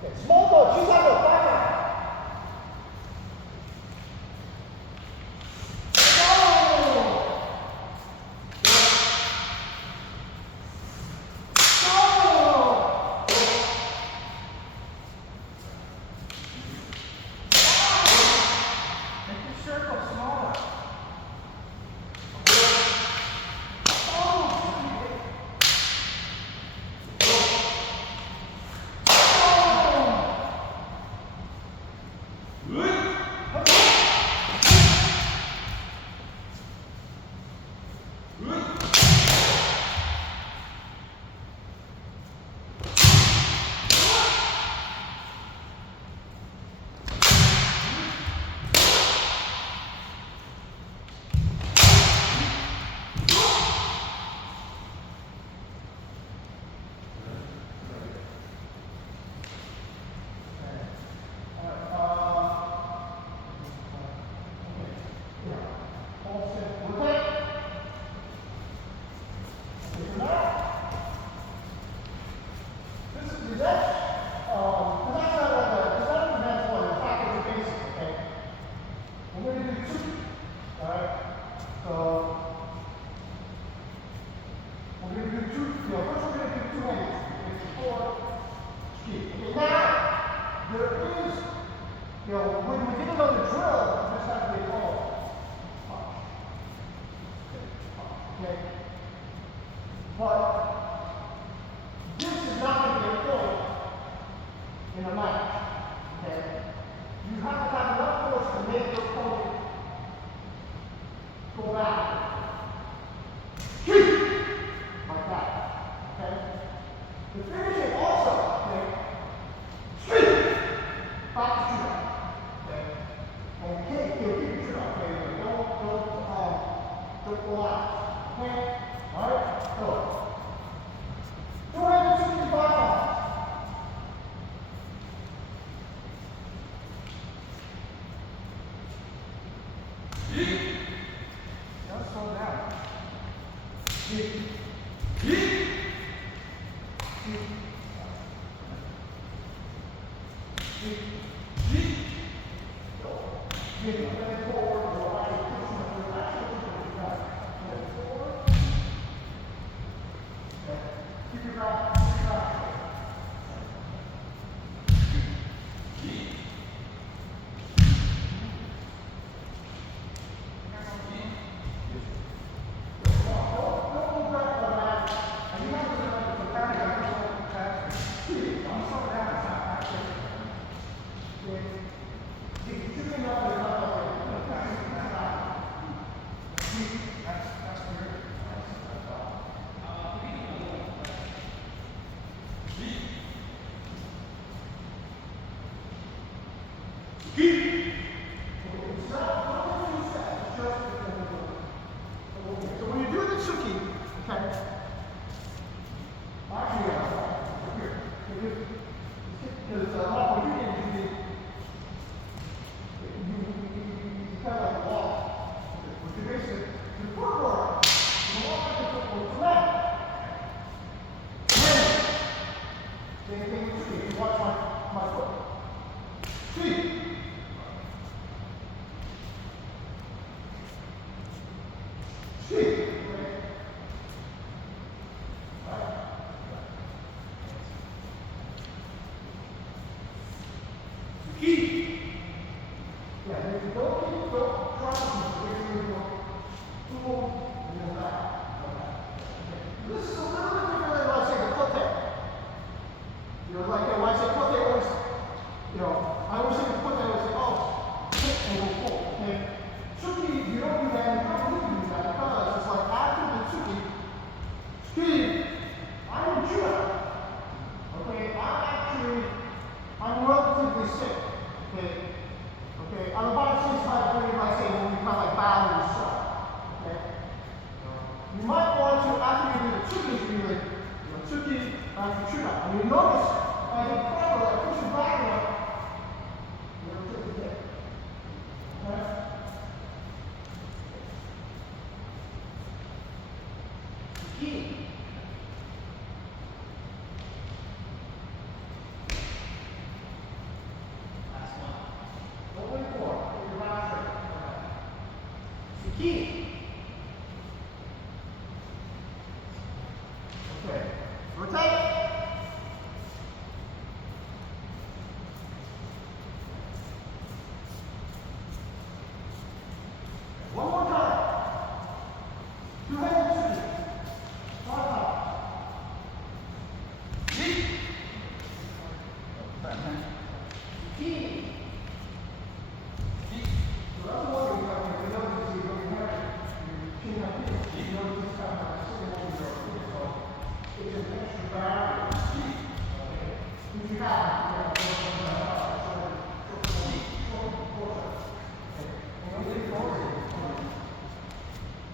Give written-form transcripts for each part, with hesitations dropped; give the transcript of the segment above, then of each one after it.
Okay, small ball, choose out the 5 times. When we get another drill, you just have to get all punch. Okay? But this is not going to be a point in a match. Okay? You have to have enough force to make your opponent go back. Like that. Okay? The finishing also, okay? Back to shoot up. Okay? And keep your shoot up. Okay? Don't go out. Okay? Alright? So 265 pounds. Just slow down. So when you do the tsuki, okay, actually, here, because a lot of you can you kind of like a wall. Which is basically, the footwork, the wall like the footwork flat. Same thing with tsuki. If you watch my foot. See? You might want to, after you do the tsuki, you like, tsuki, after shoot up. And you notice, as you cover, I push it back enough, you're going to take it. Okay? Key. Key. So that's one thing you know, you see when you have it, you pin up here, you know this kind of sitting over your feet, so it's an extra barrier. Okay. If you have,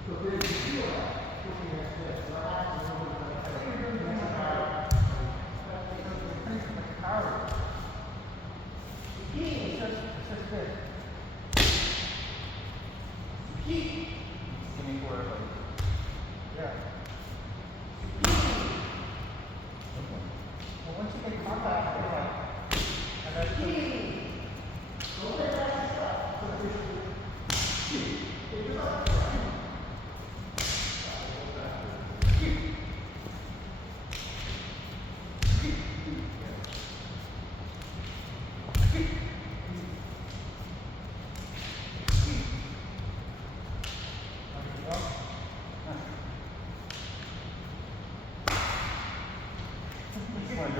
so then you feel that pushing against this. So I have to know that I think you're doing this about power. The key is just this. Key. Give me four. Yeah. Well, once you get contact, you're like, and that's key. So okay, that's your stuff. So key. Take it up.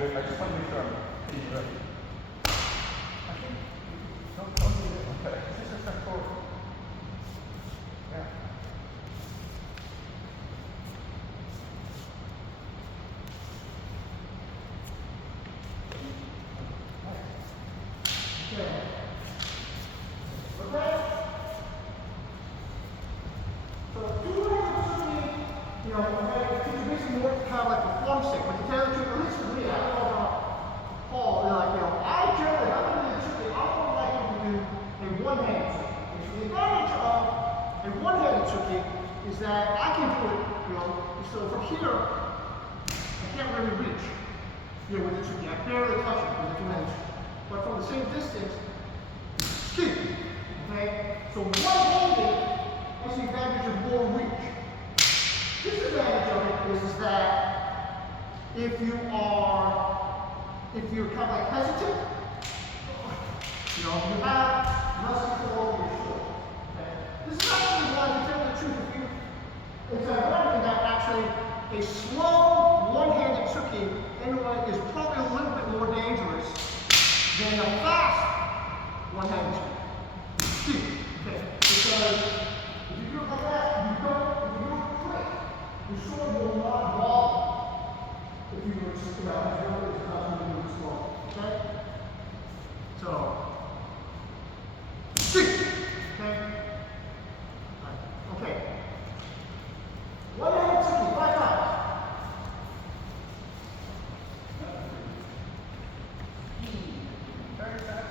I just want to make sure I'm hitting you right. I think, don't do it. Okay. This is a step forward. Yeah. Okay. Okay. So do you know, it's basically more kind of like a form stick, but to tell you the truth, at least for me, I don't know about Paul, you know, I generally, I'm going to do I don't like him to do a one-handed trick. Okay, so the advantage of a one-handed trick is that I can do it, you know, so from here, I can't really reach, you know, with the trick. I barely touch it with the two-handed trick. But from the same distance, skip. Okay? So one-handed has the advantage of more reach. Disadvantage of it is that if you're kind of like hesitant, you know, you have less control over your shoulder. Okay? This is actually why, to tell you the truth, it's ironic that actually a slow one-handed tricky anyway is probably a little bit more dangerous than a fast one-handed trick. Okay? Because if you do it like that, if you do it quick, your sword will not wobble if you were to stick it out. It's not going to do it slow. Okay? So, okay? Right. Okay. One-handed tricky, 5 times. Very fast.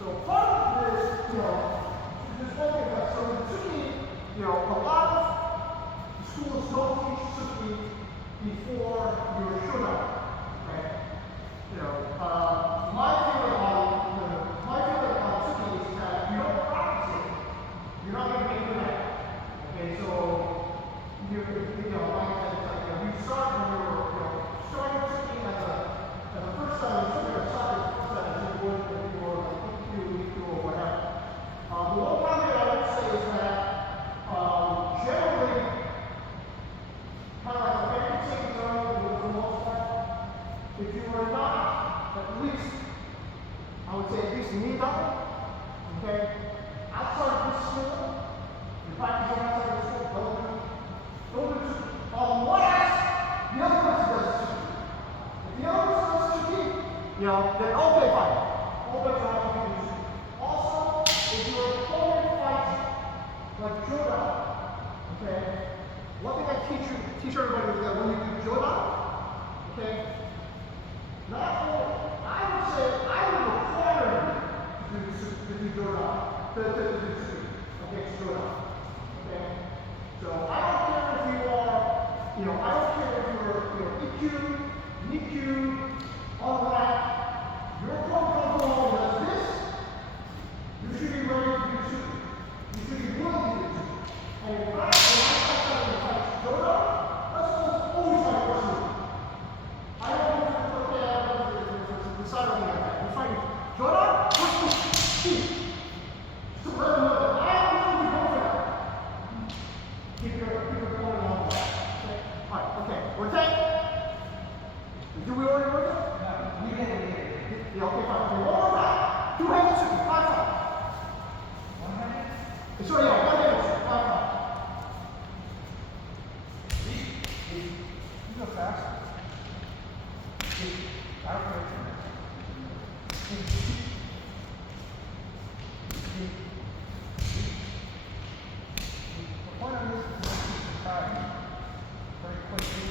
So part of this, you know, just one thing about, so the Tsuki, you know, a lot of schools don't teach Tsuki before your showdown, right? You know, my feeling on Tsuki is that you don't practice it, you're not going to get good at it. Okay, so you know, like I said, it's like, you know, you start when you're, you know, starting Tsuki as a first time Tsuki or soccer first time as you would if you were like or whatever. The one problem I would say is that generally, kind of least, I would say at least knee down. Okay? Outside of this school, you practice on outside of the school, don't do it. Unless the other person does it. If the other person does it, then okay, fine. All bets are off. You can do it. Also, if your opponent fights like Jordan, okay, one thing I teach everybody is that when you do Jordan, okay, not only, I would say, I would require you to do Jordan, to do against Jordan, okay? So I don't care if you are, I don't care if you're EQ, NIQ, all that. Your opponent comes along and does this, you should be ready to do two. You should be willing to do two. And in fact, when I fight Jordan, that's always my first move. I don't know if it's okay, I don't know if it's decide on me like that. We're fighting Jordan, first move, speed. Just to let them know that I am willing to go for that. Keep your going along with that. Okay? Alright, okay. We're 10. Do we already work it? No, we did it. Yeah, okay, fine. Okay, one more time. Two hands, 5 times. 100? So yeah, one hand, 5 times. You go fast. I don't know. The point on this is to keep the time very quickly.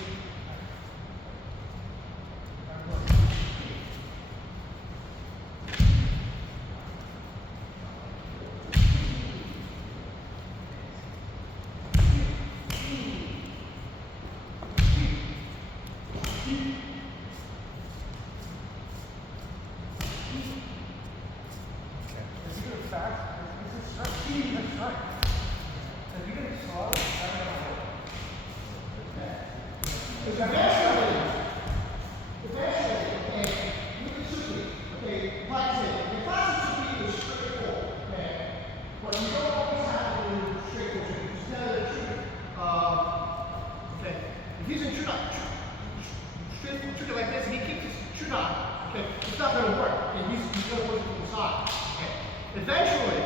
If you do it fast, this is strike. Speed is strike. If you do it slow, that's not gonna work. Because eventually, okay, you can shoot it, okay, like I said, the classic shoot is straightforward, okay, but you don't always have to do straightforward shoot. Just tell the truth. Okay, if he's in straight shoot like this, and he keeps his shoot on, okay, it's not going to work, okay, he's going to push it to the side, okay. Eventually,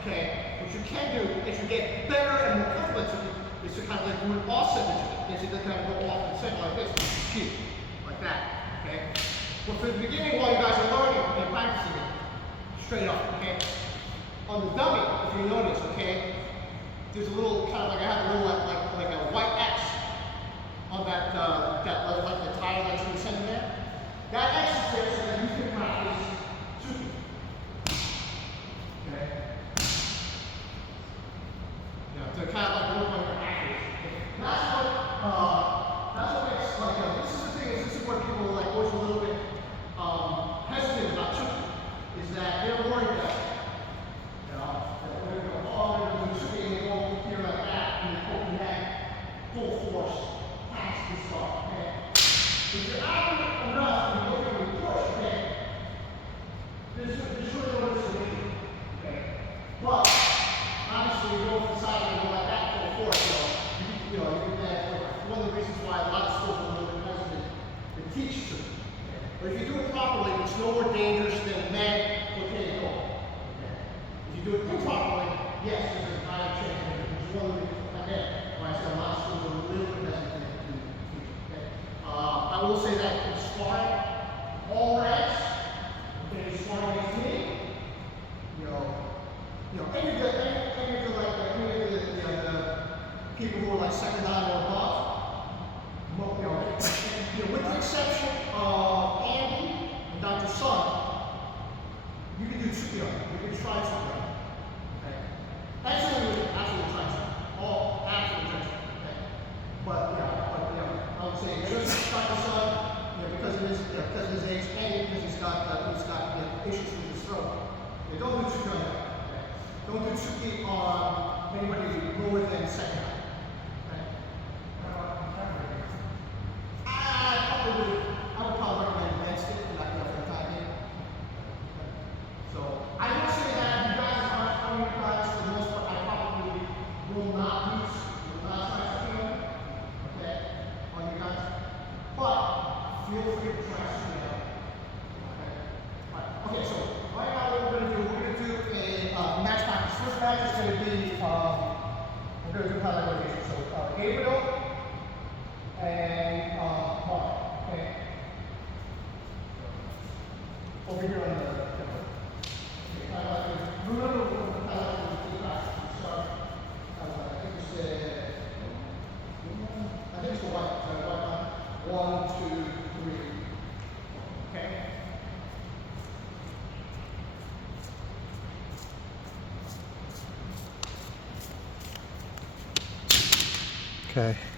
okay, what you can do is you get better and more comfortable to it, is to kind of like do an offset to it. Is to kind of go off in the center like this, shoot, like that, okay? But for the beginning, while you guys are learning and practicing it, straight up, okay? On the dummy, if you notice, okay, there's a little kind of like I have a little like a white X on that like the tire that's in the center there. That X is there so that you can practice shooting. Okay. To kind of like work on your accuracy. That's what makes like this is the thing is this is where people like always a little bit hesitant about shooting is that they're worried that that we're gonna go they're gonna do shooting and go here like that and they hope you have full force past this stuff. Okay. If you're accurate enough and you go here and push, okay, there's really no solution. Okay. But obviously you go from the side and go like that full force, so you can one of the reasons why a lot of schools are a little bit hesitant to teach you. Okay. But if you do it properly, it's no more dangerous than med, okay, go. Okay. If you do it improperly, yes, there's a higher chance of it. It's one of the reasons why I said a lot of schools are a little bit hesitant to teach. Okay. I will say that in sparring, all reds, okay, sparring against me, any of the people who are like second down or above, with the exception of Andy and Dr. Sun, you can do Tsukiyo. You can try Tsukiyo. Okay? That's the only way actually try Tsukiyo. All actually try Tsukiyo. Okay? But I would say just Dr. Sun, because of his age and because he's got issues with his throat. Don't do Tsukiyo. Okay? Don't do Tsuki on anybody lower than second down. I would probably recommend advanced it for the time being. So I would say that you guys are coming to class for the most part. I probably will not try to feel, okay, on you guys. But feel free to try something out. Okay. Okay.